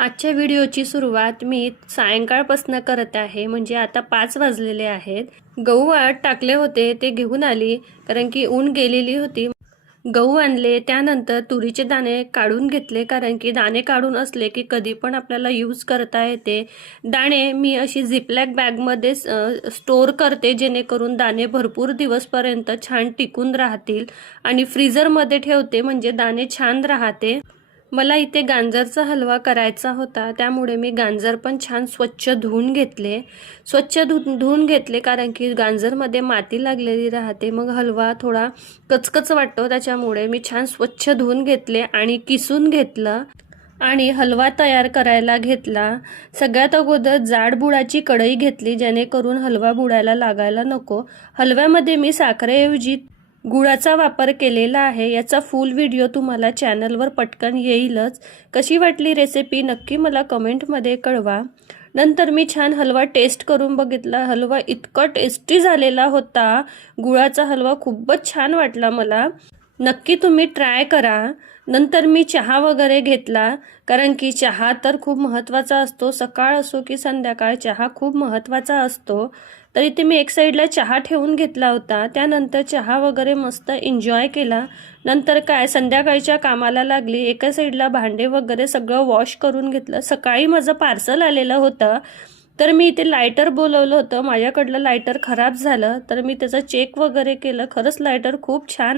आजच्या व्हिडिओची सुरुवात मी सायंकाळपासून करत आहे. म्हणजे आता पाच वाजलेले आहेत. गहू वाळत टाकले होते ते घेऊन आली कारण की ऊन गेलेली होती. गहू आणले त्यानंतर तुरीचे दाणे काढून घेतले कारण की दाणे काढून असले की कधी पण आपल्याला यूज करता येते. दाणे मी अशी झिपलॅक बॅगमध्ये स्टोअर करते जेणेकरून दाणे भरपूर दिवसपर्यंत छान टिकून राहतील. आणि फ्रीझरमध्ये ठेवते म्हणजे दाणे छान राहते. मला इथे गांजरचा हलवा करायचा होता त्यामुळे मी गांजर पण छान स्वच्छ धुवून घेतले. स्वच्छ धु धुवून घेतले कारण की गांजरमध्ये माती लागलेली राहते. मग हलवा थोडा कचकच वाटतो त्याच्यामुळे मी छान स्वच्छ धुवून घेतले आणि किसून घेतलं. आणि हलवा तयार करायला घेतला. सगळ्यात अगोदर जाड बुडाची कढई घेतली जेणेकरून हलवा बुडायला लागायला नको. हलव्यामध्ये मी साखरेऐवजी गुळाचा वापर केलेला आहे. याचा फुल व्हिडिओ तुम्हाला चॅनलवर पटकन येईलच. कशी वाटली रेसिपी नक्की मला कमेंटमध्ये कळवा. नंतर मी छान हलवा टेस्ट करून बघितला. हलवा इतका टेस्टी झालेला होता. गुळाचा हलवा खूपच छान वाटला मला. नक्की तुम्ही ट्राय करा. नंतर मी चहा वगैरे घेतला. कारण की चहा तर खूप महत्त्वाचा असतो. सकाळ असो की संध्याकाळ चहा खूप महत्त्वाचा असतो. तर इथे मी एक साईडला चहा ठेवून घेतला होता. त्यानंतर चहा वगैरे मस्त एन्जॉय केला. नंतर काय संध्याकाळच्या कामाला लागली. एका साईडला भांडे वगैरे सगळं वॉश करून घेतलं. सकाळी माझं पार्सल आलेलं होतं. तर मी इथे लायटर बोलवलं होतं. माझ्याकडलं लायटर खराब झालं. तर मी त्याचं चेक वगैरे केलं. खरंच लायटर खूप छान